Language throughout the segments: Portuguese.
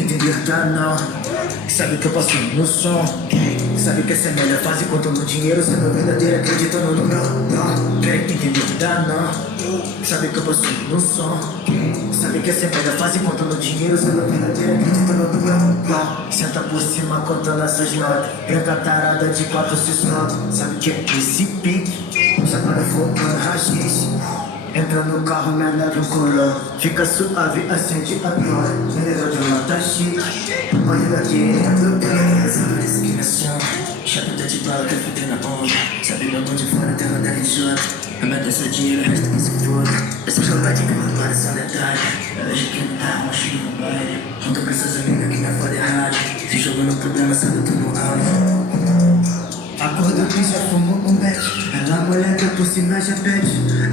entender, tá não. Sabe que eu passo no som. Sabe que essa é a melhor fase. Contando dinheiro, sendo verdadeiro, acreditando no meu. Não, quer entender, tá não. Sabe que eu passo no som. Sabe que essa é a melhor fase. Contando dinheiro, sendo verdadeiro, acreditando no meu. Não, senta por cima, contando essas notas. Branca tarada de 4 se solta. Sabe que é esse pique. Chamada focando rachis. Entra no carro, me leva um colão. Fica suave, acende a glória. Mineral de nota chique. Olha daqui, entra bem. Sabe essa que nação. Chapéu de bala, quer fuder na onda. Sabe meu bom de fora, terra da rejota. A meta é só dinheiro, o resto que se foda. Essa jogadinha que não para só detalhe. Ela já quer me dar uma chega no baile. Conta pra essas amigas que não foda errado. Se jogou no problema, sabe eu tô no alvo. Acordo que já fumo um bet. Ela moleca por cima já pede.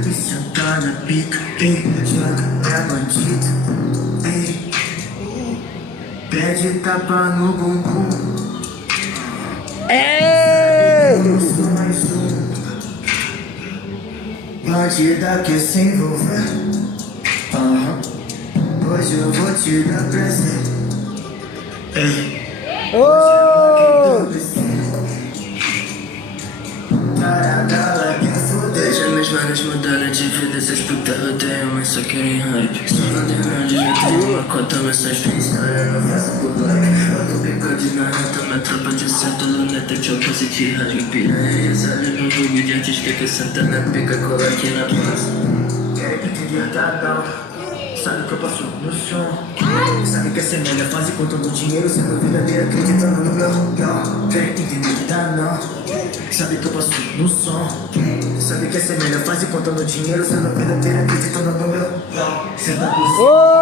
E senta na pica, ei, joga pra bandido, ei. Pede tapa no bumbum. Eu sou mais um. Bandida quer se envolver. Hoje eu vou te dar presente. Ei. Veja minhas várias mudadas de vida. Essas putas rodeiam, mas só querem hype. Só underground, já tenho uma cota, mas só história não faço por like. Eu tô picante na reta, minha tropa de certo luneta. Te opposite, rasga piranha. Sale no jogo de artista que senta na pica, cola aqui na praça. Quer entender, tá não. Sabe que eu passo no som. Sabe que essa é a melhor fase. Contando dinheiro, sendo verdadeiro, acreditando no meu. Não, quer entender, tá não. Sabe que eu passo no som. Sabe que essa é a melhor fase. Contando dinheiro, sendo verdadeiro, acreditando no meu. Não, cê tá por cima.